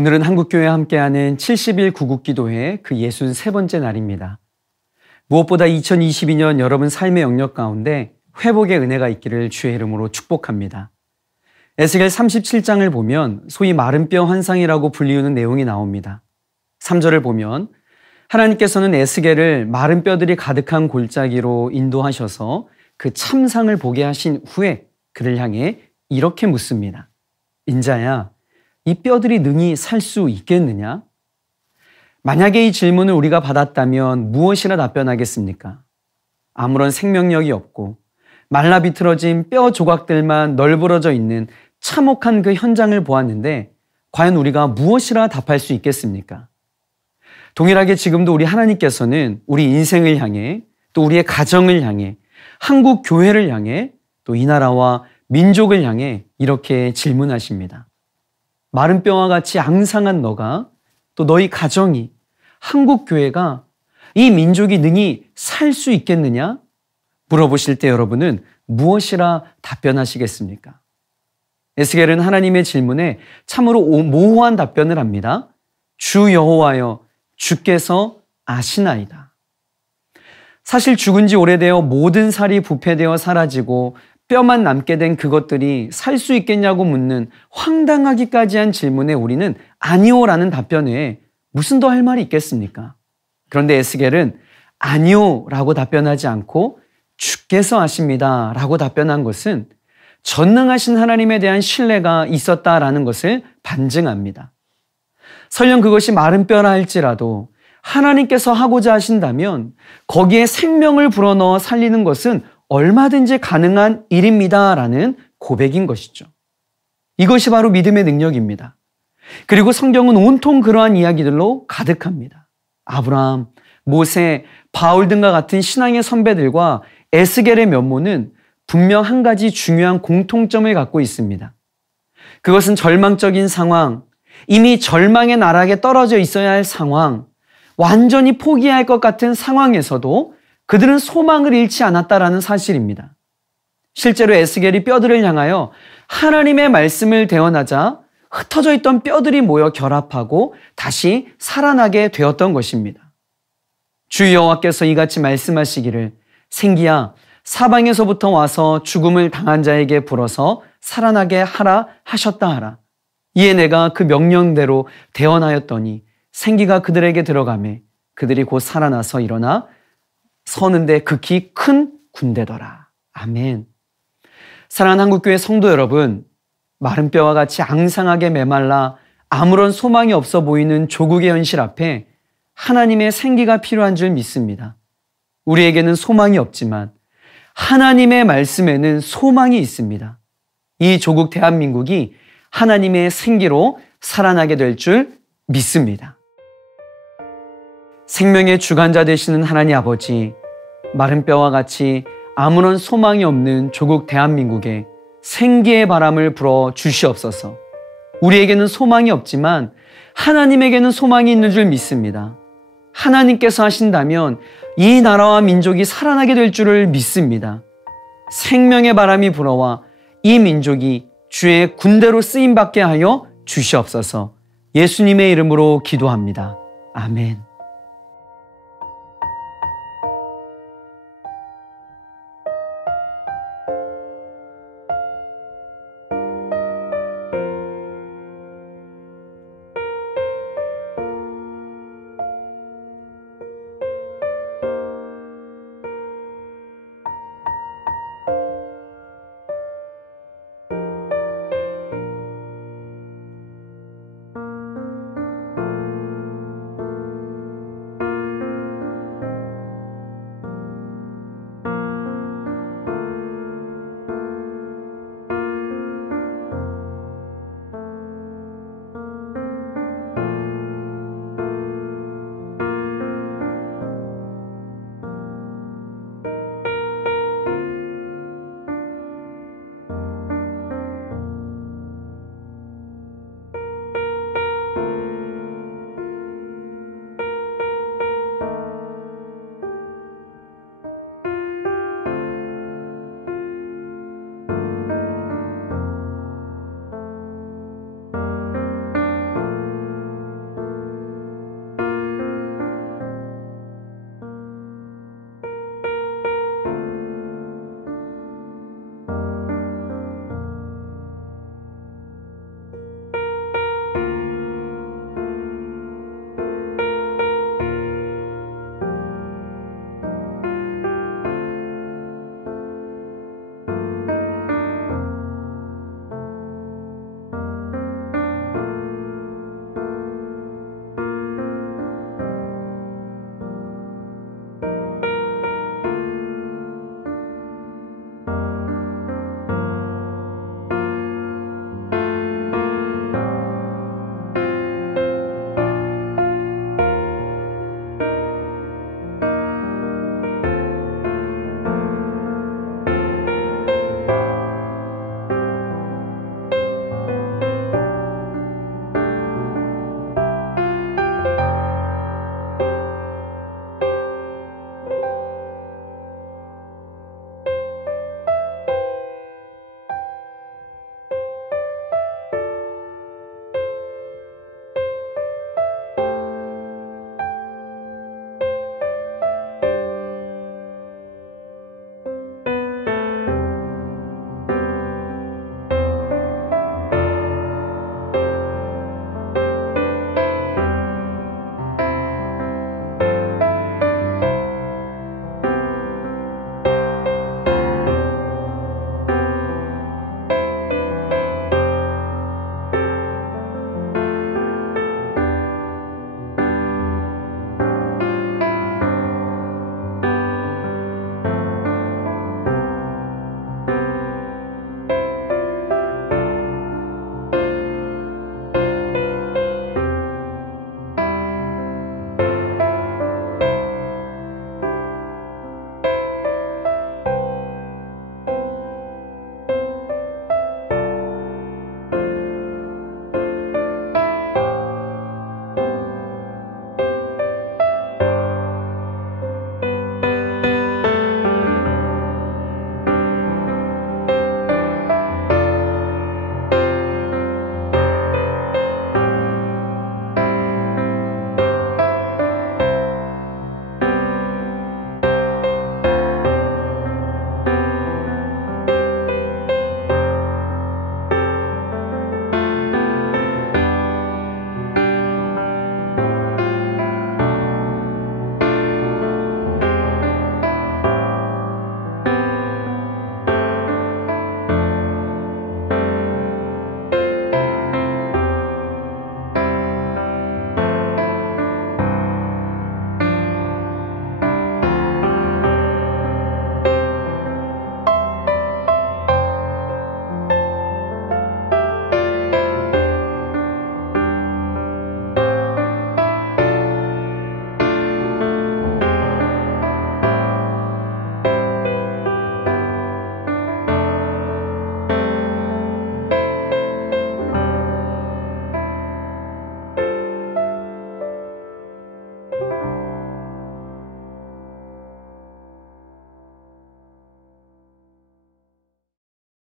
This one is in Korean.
오늘은 한국교회와 함께하는 70일 구국기도회 그 63번째 날입니다. 무엇보다 2022년 여러분 삶의 영역 가운데 회복의 은혜가 있기를 주의 이름으로 축복합니다. 에스겔 37장을 보면 소위 마른 뼈 환상이라고 불리우는 내용이 나옵니다. 3절을 보면 하나님께서는 에스겔을 마른 뼈들이 가득한 골짜기로 인도하셔서 그 참상을 보게 하신 후에 그를 향해 이렇게 묻습니다. 인자야, 이 뼈들이 능히 살 수 있겠느냐? 만약에 이 질문을 우리가 받았다면 무엇이라 답변하겠습니까? 아무런 생명력이 없고 말라 비틀어진 뼈 조각들만 널브러져 있는 참혹한 그 현장을 보았는데 과연 우리가 무엇이라 답할 수 있겠습니까? 동일하게 지금도 우리 하나님께서는 우리 인생을 향해 또 우리의 가정을 향해 한국 교회를 향해 또 이 나라와 민족을 향해 이렇게 질문하십니다. 마른 뼈와 같이 앙상한 너가 또 너희 가정이 한국 교회가 이 민족이 능히 살 수 있겠느냐? 물어보실 때 여러분은 무엇이라 답변하시겠습니까? 에스겔은 하나님의 질문에 참으로 모호한 답변을 합니다. 주 여호와여 주께서 아시나이다. 사실 죽은 지 오래되어 모든 살이 부패되어 사라지고 뼈만 남게 된 그것들이 살 수 있겠냐고 묻는 황당하기까지 한 질문에 우리는 아니오라는 답변 외에 무슨 더 할 말이 있겠습니까? 그런데 에스겔은 아니오라고 답변하지 않고 주께서 아십니다 라고 답변한 것은 전능하신 하나님에 대한 신뢰가 있었다라는 것을 반증합니다. 설령 그것이 마른 뼈라 할지라도 하나님께서 하고자 하신다면 거기에 생명을 불어넣어 살리는 것은 얼마든지 가능한 일입니다라는 고백인 것이죠. 이것이 바로 믿음의 능력입니다. 그리고 성경은 온통 그러한 이야기들로 가득합니다. 아브라함, 모세, 바울 등과 같은 신앙의 선배들과 에스겔의 면모는 분명 한 가지 중요한 공통점을 갖고 있습니다. 그것은 절망적인 상황, 이미 절망의 나락에 떨어져 있어야 할 상황, 완전히 포기할 것 같은 상황에서도 그들은 소망을 잃지 않았다라는 사실입니다. 실제로 에스겔이 뼈들을 향하여 하나님의 말씀을 대언하자 흩어져 있던 뼈들이 모여 결합하고 다시 살아나게 되었던 것입니다. 주 여호와께서 이같이 말씀하시기를 생기야 사방에서부터 와서 죽음을 당한 자에게 불어서 살아나게 하라 하셨다 하라. 이에 내가 그 명령대로 대언하였더니 생기가 그들에게 들어가매 그들이 곧 살아나서 일어나 서는데 극히 큰 군대더라. 아멘. 사랑하는 한국교회 성도 여러분, 마른 뼈와 같이 앙상하게 메말라 아무런 소망이 없어 보이는 조국의 현실 앞에 하나님의 생기가 필요한 줄 믿습니다. 우리에게는 소망이 없지만 하나님의 말씀에는 소망이 있습니다. 이 조국 대한민국이 하나님의 생기로 살아나게 될 줄 믿습니다. 생명의 주관자 되시는 하나님 아버지, 마른 뼈와 같이 아무런 소망이 없는 조국 대한민국에 생기의 바람을 불어 주시옵소서. 우리에게는 소망이 없지만 하나님에게는 소망이 있는 줄 믿습니다. 하나님께서 하신다면 이 나라와 민족이 살아나게 될 줄을 믿습니다. 생명의 바람이 불어와 이 민족이 주의 군대로 쓰임받게 하여 주시옵소서. 예수님의 이름으로 기도합니다. 아멘.